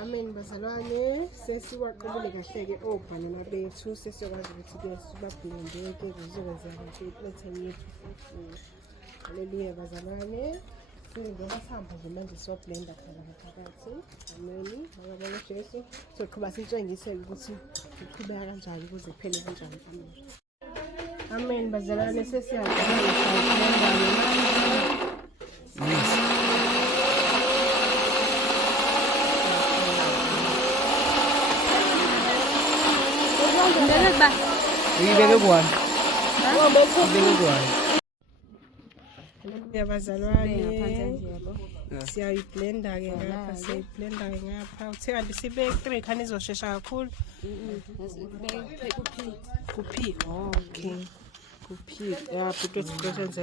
Amen bazalwane, sesiwaqobile kahle-ke obhanana bethu, sesiyokwazi ukuthi-ke sibabhlende-ke kuzokwenzeka kahle ipletheni yethu futhi. Haleluya bazalwane. Njengoba sihamba nje manje siyoblenda khona ngaphakathi. Amen. Ngiyabonga Jesu. Soqhubeka sitshengise-ke ukuthi kuqhubeka kanjani ukuze kuphele kanjani. Amen. Amen bazalwane, sesiyaqala bazalwane, siyayiblenda-ke ngapha, siyayiblenda-ke ngapha. Uthe kanti sibeke 3 khani izoshesha kakhulu. Kuphi? Okay. Kuphi? Yeah, because questions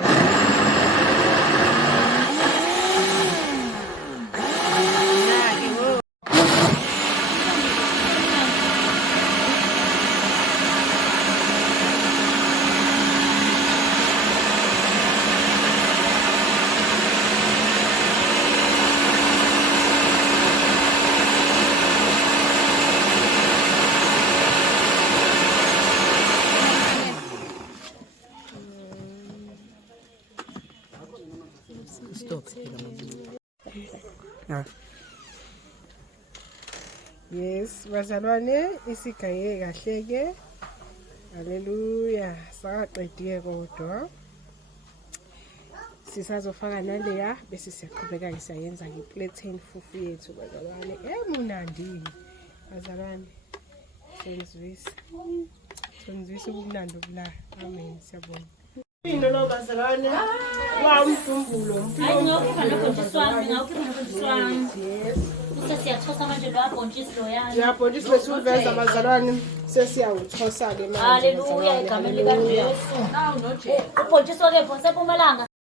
yes bazalwane, isigaye kahle-ke. Haleluya. Sakaqedile kodwa sisazofaka naleya bese siyaqhubeka-ke siyayenza-ke ipletheni fufu yethu bazalwane. Emunandi bazalwane, sonizwisa ubumnandi obula. Amen. Siyabonga. Into lo bazalwane wamdumbulo siyabhontshisi besuveza bazalwane, sesiyawuthosa-ke manje. Haleluya, igama likaJesu. Ubhontshisiwe-ke phose eMpumalanga.